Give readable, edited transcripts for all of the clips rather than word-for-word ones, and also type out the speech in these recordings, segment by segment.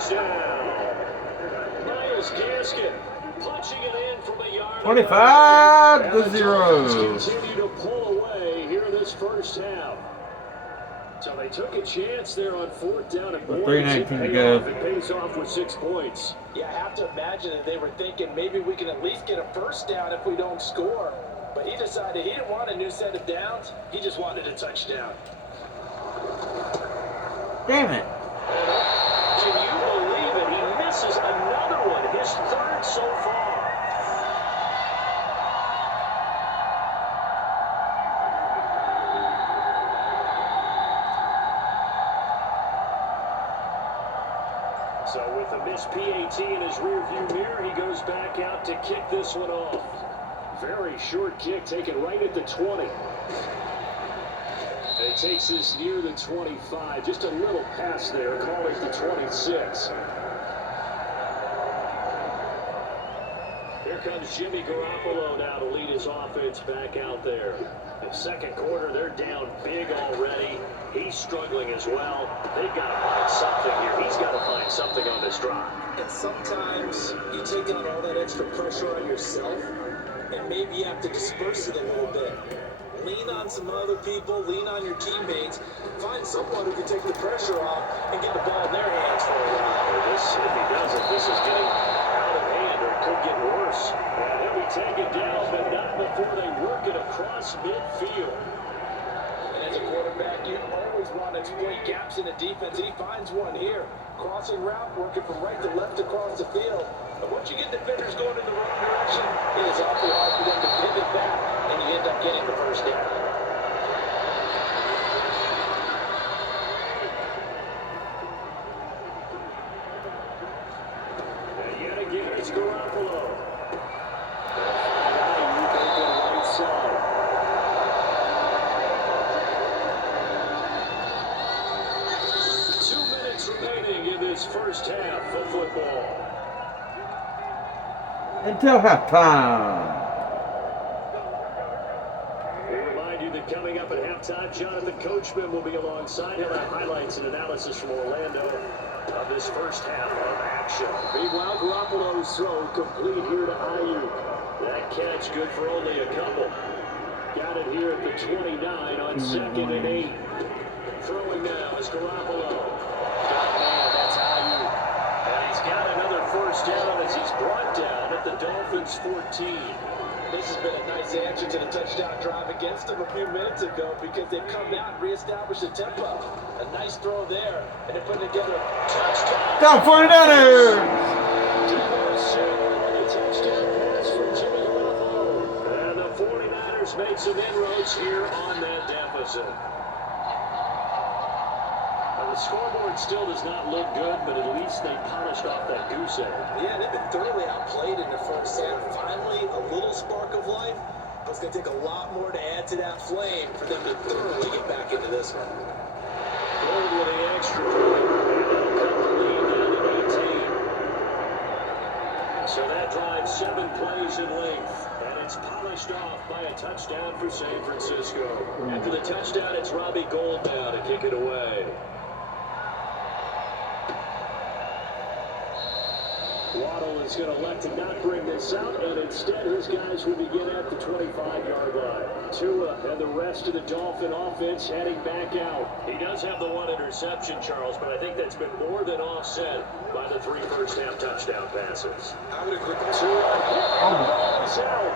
touchdown. Miles Gaskin punching it in from a yard. 25-0. Continue to pull away here in this first half. So they took a chance there on 4th down and 3:19 to go. It pays off with 6 points. Yeah, I have to imagine that they were thinking maybe we can at least get a first down if we don't score. But he decided he didn't want a new set of downs. He just wanted a touchdown. Damn it. Can you believe it? He misses another one. His 3rd so far. So with a missed PAT in his rearview mirror, he goes back out to kick this one off. Very short kick taken right at the 20. And it takes this near the 25. Just a little pass there. Call it the 26. Here comes Jimmy Garoppolo now to lead his offense back out there. The second quarter, they're down big already. He's struggling as well. They've got to find something here. He's got to find something on this drive. And sometimes you take on all that extra pressure on yourself, and maybe you have to disperse it a little bit. Lean on some other people, lean on your teammates, find someone who can take the pressure off and get the ball in their hands for a while. If he doesn't, this is getting out of hand, or it could get worse. And he'll be taken down, but not before they work it across midfield. And as a quarterback, you always want to exploit gaps in the defense. He finds one here. Crossing route, working from right to left across the field. But once you get defenders going in the wrong direction, it is awfully hard for them to pivot back, and you end up getting the first down. And yet again, it's Garoppolo. Right side. 2 minutes remaining in this first half of football. Until halftime. We remind you that coming up at halftime, Jonathan Coachman will be alongside. He'll have highlights and analysis from Orlando of this first half of action. Meanwhile, Garoppolo's throw complete here to Ayuk. That catch good for only a couple. Got it here at the 29 on 2nd and 8. Throwing now is Garoppolo. Got man, that's Ayuk. And he's got another first down as he's brought down at the Dolphins 14. This has been a nice answer to the touchdown drive against them a few minutes ago because they've come out and reestablished the tempo. A nice throw there, and they're putting together a touchdown. Down 49ers! Touchdown pass from Jimmy Garoppolo. And the 49ers made some inroads here on that deficit. The scoreboard still does not look good, but at least they polished off that goose egg. Yeah, they've been thoroughly outplayed in the first half. Finally, a little spark of life, but it's going to take a lot more to add to that flame for them to thoroughly get back into this one. Gold with the extra point, and they'll cut the lead down to 18. So that drives 7 plays in length, and it's polished off by a touchdown for San Francisco. After the touchdown, it's Robbie Gould now to kick it away. Waddle is going to elect to not bring this out, and instead his guys will begin at the 25-yard line. Tua and the rest of the Dolphin offense heading back out. He does have the 1 interception, Charles, but I think that's been more than offset by the 3 first-half touchdown passes. I would agree. Tua is out.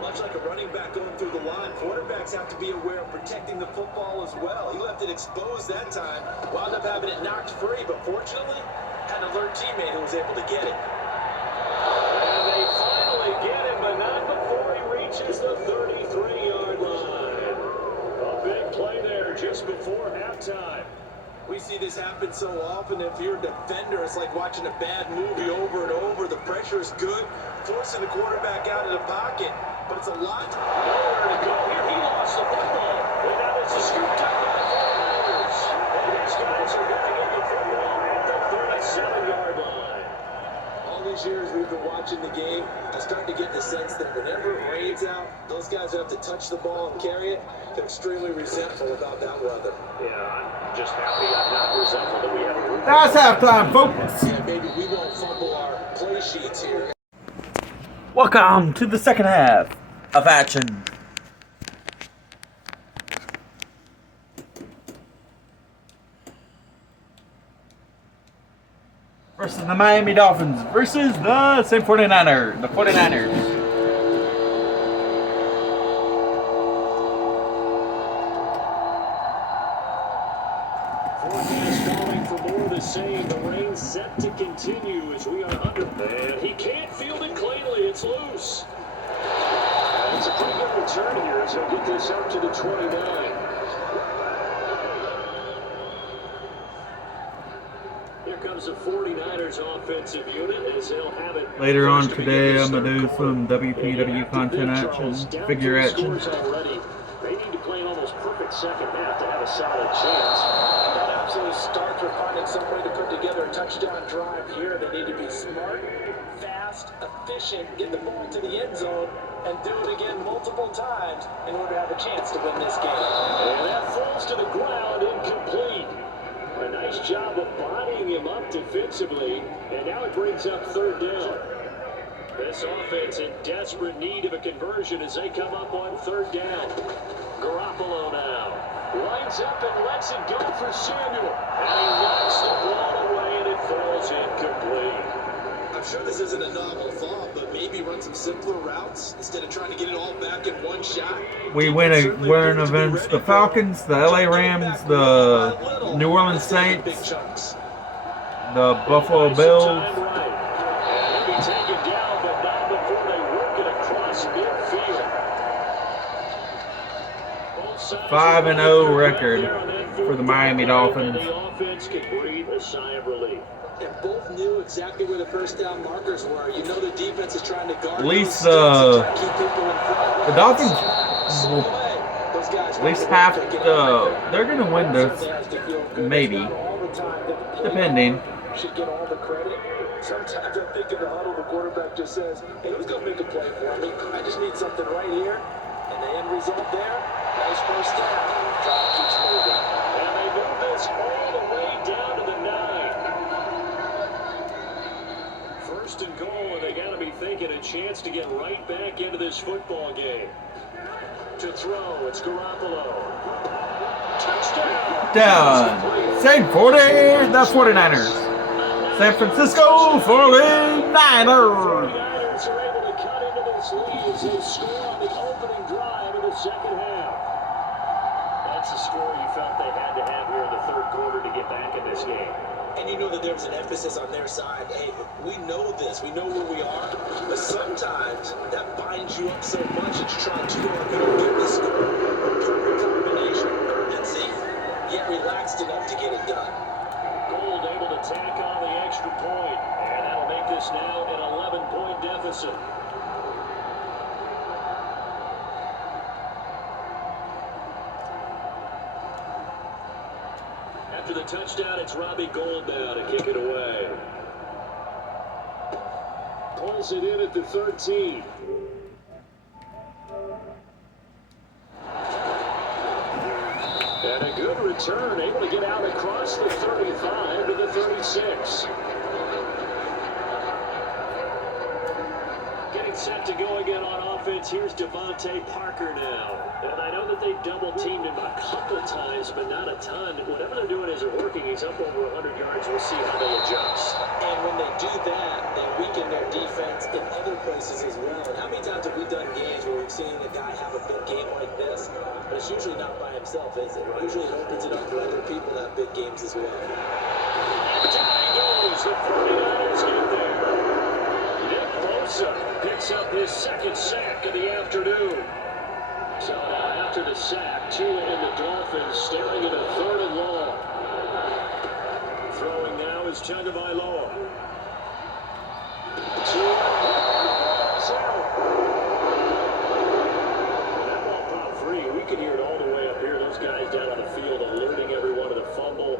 Much like a running back going through the line, quarterbacks have to be aware of protecting the football as well. He left it exposed that time, wound up having it knocked free, but fortunately, had an alert teammate who was able to get it. And they finally get him, but not before he reaches the 33-yard line. A big play there just before halftime. We see this happen so often. If you're a defender, it's like watching a bad movie over and over. The pressure is good, forcing the quarterback out of the pocket, but it's a lot. Nowhere to go here. He lost the football. And now it's a scoop down by the 49ers. And these guys are going to get the football at the 37-yard line. All these years we've been watching the game, I'm starting to get the sense that whenever it rains out, those guys that have to touch the ball and carry it, they're extremely resentful about that weather. Yeah, I'm just happy I'm not resentful that we have a roof. That's halftime, folks. Yeah, maybe we won't fumble our play sheets here. Welcome to the second half of action. Versus the Miami Dolphins versus the same 49ers. The 49ers. Forecast calling for more of the same. The rain set to continue as we are under. And he can't field it cleanly. It's loose. It's a pretty good return here as he'll get this up to the 29. Here comes the 49ers offensive unit as they'll have it. Later on today, I'm going to do some WPW content action, figure action. They need to play an almost perfect second half to have a solid chance. That absolutely starts with finding some way to put together a touchdown drive here. They need to be smart, fast, efficient, get the ball to the end zone, and do it again multiple times in order to have a chance to win this game. And that falls to the ground, incomplete. A nice job of bodying him up defensively, and now it brings up third down. This offense in desperate need of a conversion as they come up on third down. Garoppolo now lines up and lets it go for Samuel. And he knocks the ball away, and it falls incomplete. I'm sure this isn't a novel thought, but maybe run some simpler routes instead of trying to get it all back in one shot. We're against the Falcons, the LA Rams, the New Orleans Saints, the Buffalo Bills. And he'll be taken down, but not before they work it across midfield. 5-0 record for the Miami Dolphins. The offense can breathe a sigh of relief. And both knew exactly where the first down markers were. You know the defense is trying to guard. At least the Dolphins, at least half they're going to win this, maybe, depending. Should get all the credit. Sometimes I think in the huddle, the quarterback just says, hey, who's going to make a play for me? I just need something right here. And the end result there, nice first down. Drive keeps moving. And they move this all the way down to the 9. First and goal, and they got to be thinking a chance to get right back into this football game. To throw, it's Garoppolo. Touchdown! Down. Same 40, the 49ers. San Francisco 49ers. 49ers are able to cut into this lead as they score on the opening drive of the second half. That's the score you felt they had to have here in the third quarter to get back in this game. And you know that there was an emphasis on their side. Hey, we know this. We know where we are. But sometimes that binds you up so much that you try too hard to get the score. Perfect combination. Urgency, yet relaxed enough to get it done. Gold able to tack on the extra point. And that'll make this now an 11-point deficit. After the touchdown, it's Robbie Gould now to kick it away. Pulls it in at the 13. And a good return, able to get out across the 35 to the 36. Getting set to go again on offense. Here's Devontae Parker now. And I know that they double-teamed him a couple times, but not a ton. Whatever they're doing isn't working. He's up over 100 yards. We'll see how they adjust. And when they do that, they weaken their defense in other places as well. And how many times have we done games where we've seen a guy have a big game like this, but it's usually not by himself, is it? Usually it opens it up for other people to have big games as well. And down he goes. The 49ers get there. Nick Bosa picks up his second sack of the afternoon. So now after the sack, Tua and the Dolphins staring at a third and long. Throwing now is Tagovailoa. Tua. That ball popped free. We can hear it all the way up here. Those guys down on the field alerting everyone of the fumble.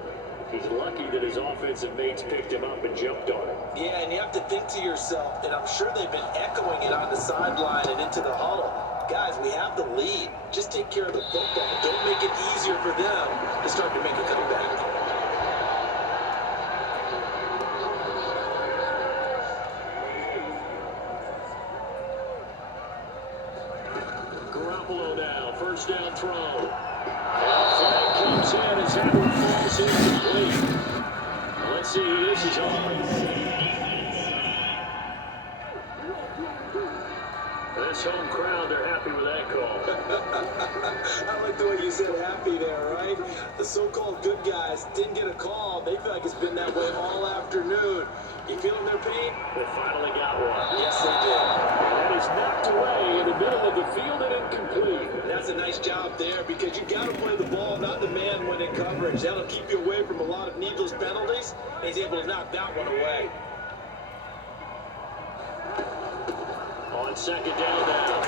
He's lucky that his offensive mates picked him up and jumped on him. Yeah, and you have to think to yourself, and I'm sure they've been echoing it on the sideline and into the huddle. Guys, we have the lead. Just take care of the football. Don't make it easier for them to start to make a comeback. Garoppolo now, first down throw. And flag comes in as that one falls incomplete. Let's see who this is on. This home crowd, they're happy with that call. I like the way you said happy there, right? The so-called good guys didn't get a call. They feel like it's been that way all afternoon. You feeling their pain? They finally got one. Yes, they did. And that is knocked away in the middle of the field and incomplete. That's a nice job there because you got to play the ball, not the man when in coverage. That'll keep you away from a lot of needless penalties. And he's able to knock that one away. On second down now.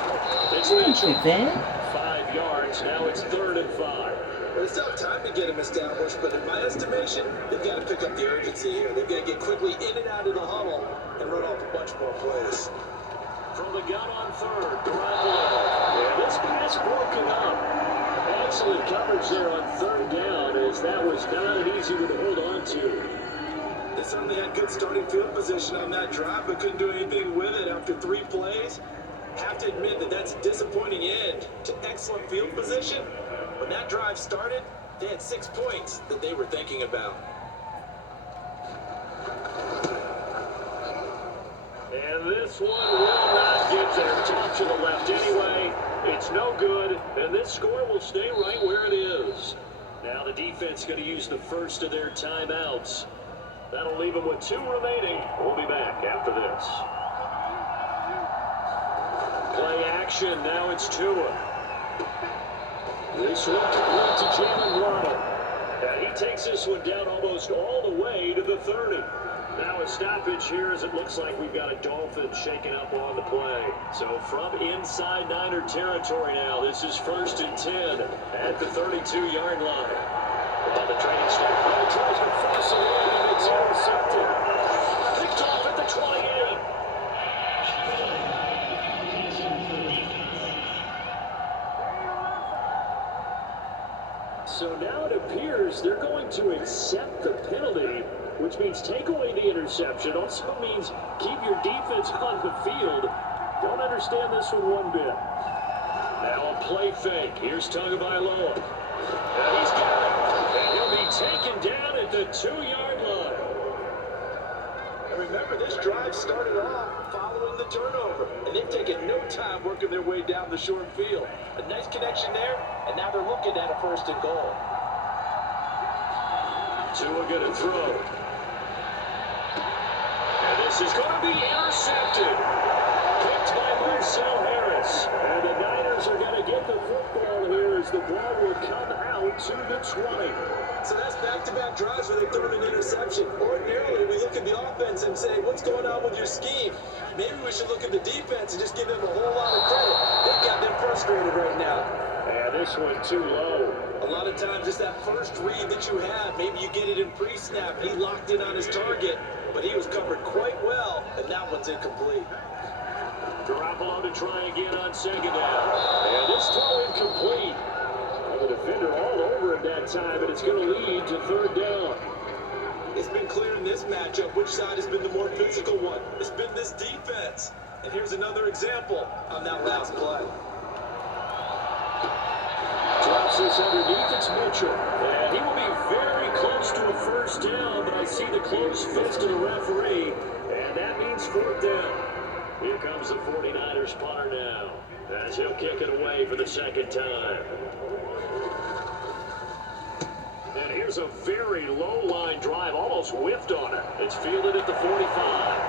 It's Mitchell. 5 yards. Now it's 3rd and 5. Well, it's not time to get him established, but in my estimation, they've got to pick up the urgency here. They've got to get quickly in and out of the huddle and run off a bunch more plays. From the gun on 3rd, Garoppolo. Yeah, this pass broken up. Excellent coverage there on 3rd down, as that was not an easy one to hold on to. They certainly had good starting field position on that drive, but couldn't do anything with it after 3 plays. Have to admit that that's a disappointing end to excellent field position. When that drive started, they had 6 points that they were thinking about. And this one will not get there. Top to the left anyway. It's no good, and this score will stay right where it is. Now the defense going to use the first of their timeouts. That'll leave them with 2 remaining. We'll be back after this. Play action. Now it's Tua. This one complete to Jalen Waddle. And he takes this one down almost all the way to the 30. Now a stoppage here as it looks like we've got a Dolphin shaking up on the play. So from inside Niner territory now, this is 1st and 10 at the 32-yard line. Well, the training staff tries to force a run, and it's intercepted. Picked off at the 28. So now it appears they're going to accept the penalty, which means take away the interception. Also means keep your defense on the field. Don't understand this one bit. Now a play fake. Here's Tagovailoa. And he's got it. And he'll be taken down at the 2-yard line. And remember, this drive started off following the turnover. And they've taken no time working their way down the short field. A nice connection there, and now they're looking at a 1st and goal. Tua going to throw. And this is going to be intercepted. Picked by Marcel Harris. And the Niners are going to get the football here as the ball will come out to the 20. So that's back-to-back drives where they've thrown an interception. Ordinarily, we look at the offense and say, what's going on with your scheme? Maybe we should look at the defense and just give them a whole lot of credit. They've got them frustrated right now. And this one too low. A lot of times, just that first read that you have, maybe you get it in pre-snap. He locked in on his target, but he was covered quite well, and that one's incomplete. Garoppolo to try again on 2nd down. And this throw incomplete. The defender all over it that time, and it's going to lead to 3rd down. It's been clear in this matchup which side has been the more physical one. It's been this defense. And here's another example on that last play. Drops this underneath, it's Mitchell. And he will be very close to a 1st down, but I see the closed fist of the referee, and that means 4th down. Here comes the 49ers punter now, as he'll kick it away for the 2nd time. And here's a very low-line drive, almost whiffed on it. It's fielded at the 45.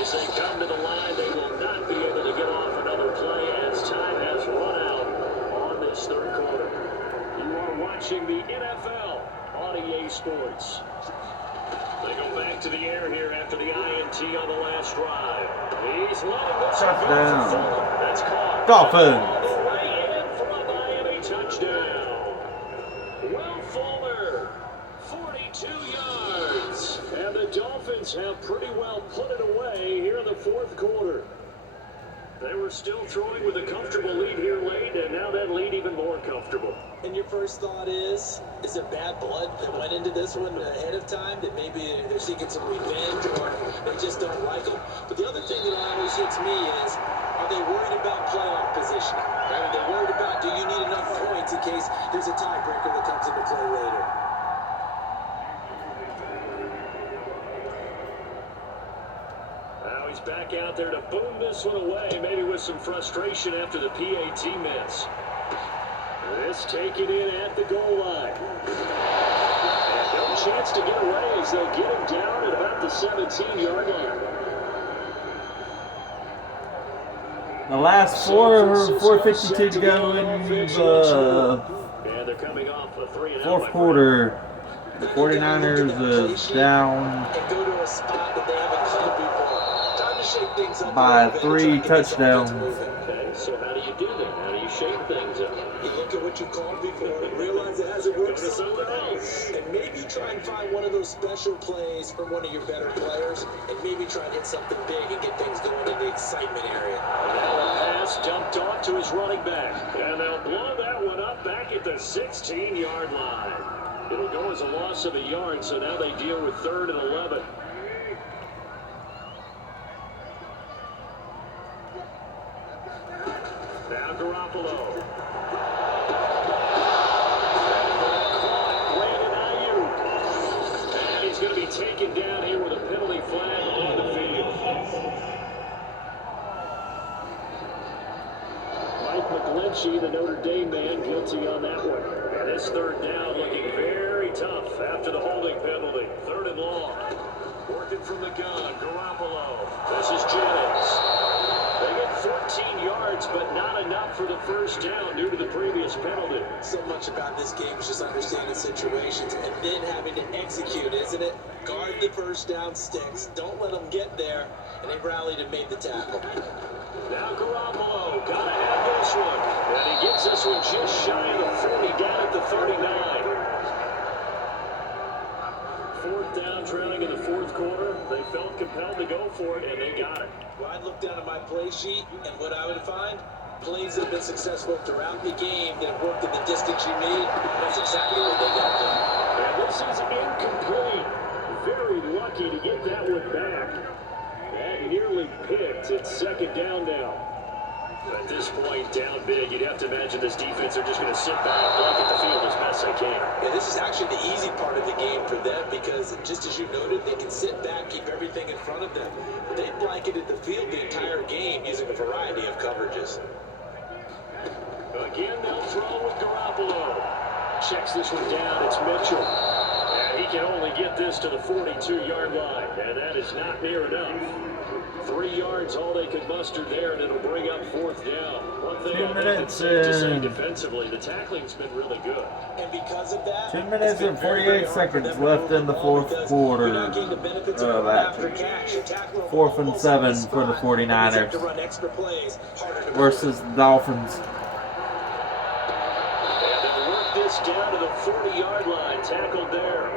As they come to the line, they will not be able to get off another play as time has run out on this 3rd quarter. You are watching the NFL on EA Sports. They go back to the air here after the INT on the last drive. He's letting this Touchdown. That's caught. Dolphins. All the way in for a Miami touchdown. Will Fuller, 42 yards. And the Dolphins have pretty well put it away here in the fourth quarter. They were still throwing with a comfortable lead here late, and now that lead even more comfortable. And your first thought is there bad blood that went into this one ahead of time, that maybe they're seeking some revenge or they just don't like them? But the other thing that always hits me is, are they worried about playoff positioning? Are they worried about, do you need enough points in case there's a tiebreaker that comes into play later? Now he's back out there to boom this one away, maybe with some frustration after the PAT miss. This taken in at the goal line. And no chance to get away as they'll get him down at about the 17-yard line. The last 4:52 to go in the And they're coming off a 3-and-out. fourth quarter. The 49ers is down And go to a spot that they haven't played before. Time to shake things up by a little bit and 3 try to get some offense touchdowns. moving. Okay, so how do you do that? How do you shake things up? You look at what you called before and realize it hasn't worked somewhere else. And maybe try and find one of those special plays from one of your better players and maybe try and hit something big and get things going in the excitement area. Now a pass dumped off to his running back. And they'll blow that one up back at the 16-yard line. It'll go as a loss of a yard, so now they deal with 3rd and 11. Now Garoppolo. And he's going to be taken down here with a penalty flag on the field. Mike McGlinchey, the Notre Dame man, guilty on that one. And this 3rd down looking very tough after the holding penalty. 3rd and long. Working from the gun, Garoppolo. This is Jennings. They get 14 yards, but not enough for the first down due to the previous penalty. So much about this game is just understanding situations and then having to execute, isn't it? Guard the first down sticks. Don't let them get there. And they rallied and made the tackle. Now Garoppolo, gotta have this one. And he gets this one just shy of the 40, down at the 39. 4th down, trailing in the 4th quarter. They felt compelled to go for it, and they got it. Well, I'd look down at my play sheet, and what I would find, plays that have been successful throughout the game that have worked in the distance you need. That's exactly what they got done. And this is incomplete. Very lucky to get that one back. And nearly picked. It's 2nd down now. At this point, down big, you'd have to imagine this defense are just going to sit back, blanket the field as best they can. Yeah, this is actually the easy part of the game for them because, just as you noted, they can sit back, keep everything in front of them. They blanketed the field the entire game using a variety of coverages. Again, they'll throw with Garoppolo. Checks this one down. It's Mitchell. And he can only get this to the 42-yard line, and that is not near enough. 3 yards, all they could muster there, and it'll bring up 4th down. One thing 2 I think minutes it's safe to say in. defensively, the tackling's been really good. And because of that, 2 minutes and 48 seconds left in the fourth quarter of action. 4th and 7 for the 49ers versus the Dolphins. And they'll work this down to the 40-yard line, tackled there.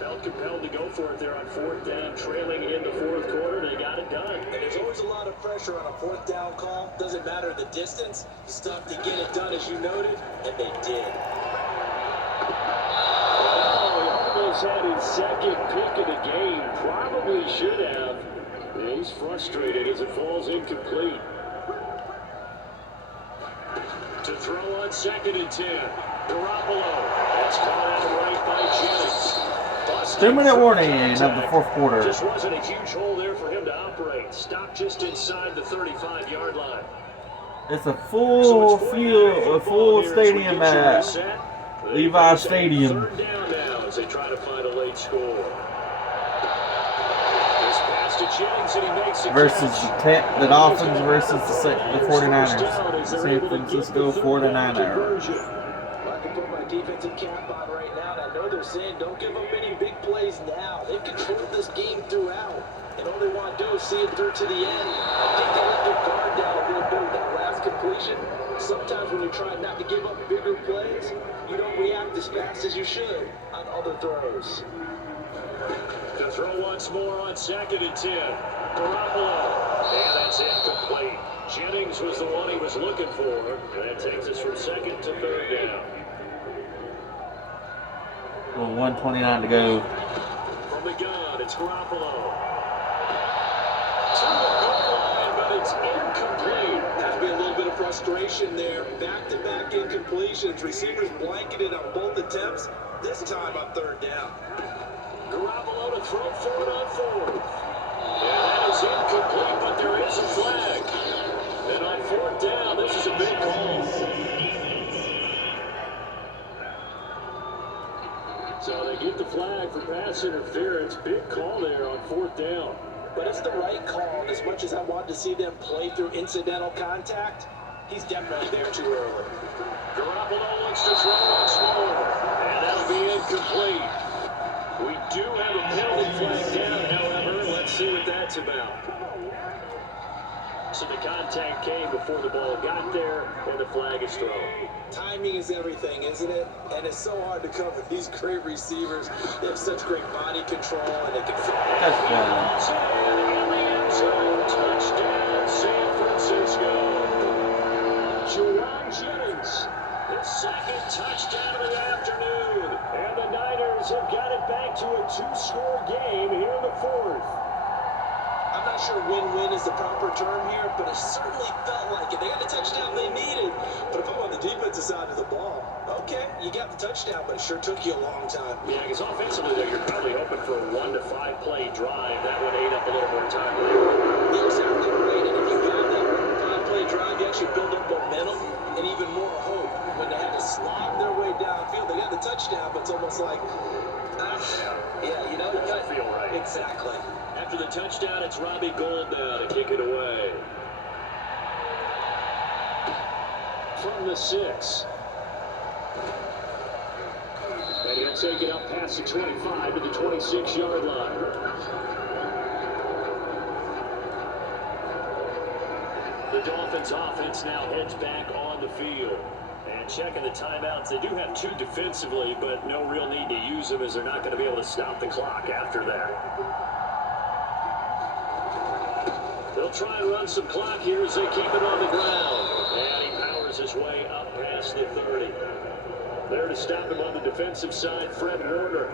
Felt compelled to go for it there on 4th down, trailing in the 4th quarter. They got it done. And there's always a lot of pressure on a 4th down call. Doesn't matter the distance. Stuff to get it done, as you noted, and they did. Oh, he almost had his 2nd pick of the game. Probably should have. Yeah, he's frustrated as it falls incomplete. To throw on 2nd and 10. Garoppolo. That's caught out right by Jennings. 2-minute warning of the 4th quarter. Just wasn't a huge hole there for him to operate. Stopped just inside the 35-yard line. It's a full field, a full stadium at Levi Stadium 3rd down now as they try to find a late score. This pass to Jennings and he makes it versus the Dolphins versus the 49ers. San Francisco 49ers. I can put my defensive cap on right now, and I know they're saying don't give up any big plays now. They've controlled this game throughout, and all they want to do is see it through to the end. I think they let their guard down a little bit with that last completion. Sometimes when you're trying not to give up bigger plays, you don't react as fast as you should on all the throws. To throw once more on 2nd and 10. Garoppolo. And that's incomplete. Jennings was the one he was looking for. And that takes us from 2nd to 3rd down. Well, 1:29 to go. From the gun, it's Garoppolo. To the goal line, but it's incomplete. Has to be a little bit of frustration there. Back-to-back incompletions. Receivers blanketed on both attempts. This time on 3rd down. Garoppolo to throw for it on 4th. Yeah, that is incomplete, but there is a flag. And on 4th down, this is a big call. So they get the flag for pass interference. Big call there on 4th down. But it's the right call. As much as I wanted to see them play through incidental contact, he's definitely there too early. Garoppolo looks to throw once more. And that'll be incomplete. We do have a penalty flag down, however. Let's see what that's about. So the contact came before the ball got there, and the flag is thrown. Timing is everything, isn't it? And it's so hard to cover these great receivers. They have such great body control, and they can fit. In the end zone, touchdown, San Francisco. Juwan Jennings, his 2nd touchdown of the afternoon. And the Niners have got it back to a 2-score game here in the 4th. I'm not sure win-win is the proper term here, but it certainly felt like it. They got the touchdown they needed. But if I'm on the defensive side of the ball, okay, you got the touchdown, but it sure took you a long time. Yeah, because offensively, though, you're probably hoping for a 1 to 5 play drive. That would ate up a little more time. You're exactly right, and if you have that 5-play drive, you actually build up momentum and even more hope. When they had to slog their way downfield, they got the touchdown, but it's almost like, yeah, you know, you got feel right. Exactly. After the touchdown, it's Robbie Gould now to kick it away. From the 6. And he'll take it up past the 25 to the 26-yard line. The Dolphins offense now heads back on the field. And checking the timeouts, they do have 2 defensively, but no real need to use them as they're not going to be able to stop the clock after that. They'll try and run some clock here as they keep it on the ground. And he powers his way up past the 30. There to stop him on the defensive side, Fred Warner.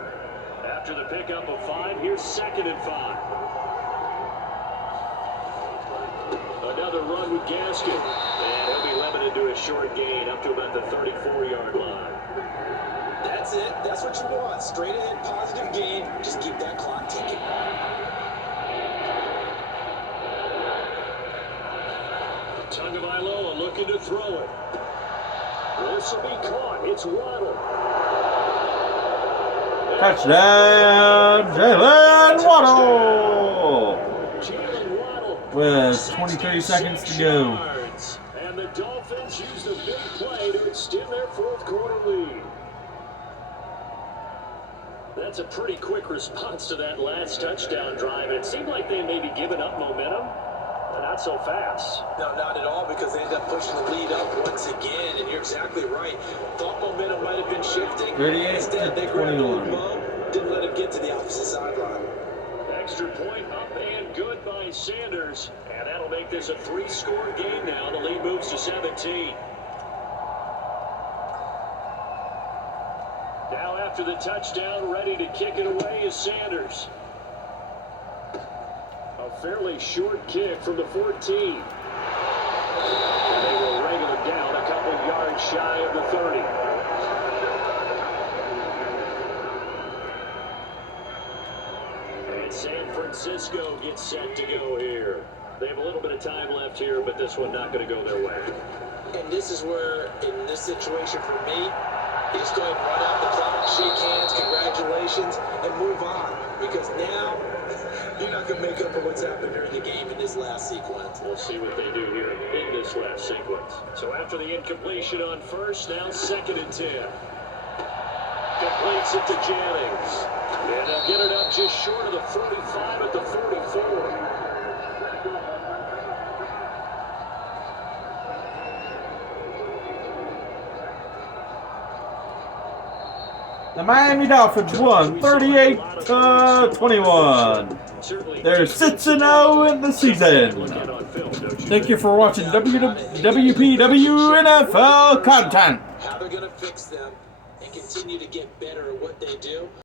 After the pickup of 5, here's 2nd and 5. Another run with Gaskin. And he'll be limited to a short gain up to about the 34-yard line. That's it. That's what you want. Straight ahead, positive gain. Just keep that clock ticking. Tagovailoa looking to throw it. This will be caught. It's Waddle. Touchdown, Jalen Waddle! Jalen Waddle With 23 seconds to go. Yards. And the Dolphins use the big play to extend their 4th quarter lead. That's a pretty quick response to that last touchdown drive. It seemed like they may be giving up momentum. Not so fast. No, not at all, because they end up pushing the lead up once again, and you're exactly right. Thought momentum might have been shifting. 38 Instead, they to grabbed 21. low, didn't let him get to the opposite sideline. Extra point up and good by Sanders. And that'll make this a 3-score game now. The lead moves to 17. Now after the touchdown, ready to kick it away is Sanders. A fairly short kick from the 14. And they will wrangle it down a couple yards shy of the 30. And San Francisco gets set to go here. They have a little bit of time left here, but this one not going to go their way. And this is where, in this situation for me, you just go ahead and run out the clock, shake hands, congratulations, and move on. Because now, you're not going to make up for what's happened during the game in this last sequence. We'll see what they do here in this last sequence. So after the incompletion on 1st, now 2nd and 10. Completes it to Jennings. And they'll get it up just short of the 45 at the 44. The Miami Dolphins won 38-21. They're 6-0 in the season. Thank you for watching WPW NFL content. How they're going to fix them and continue to get better at what they do.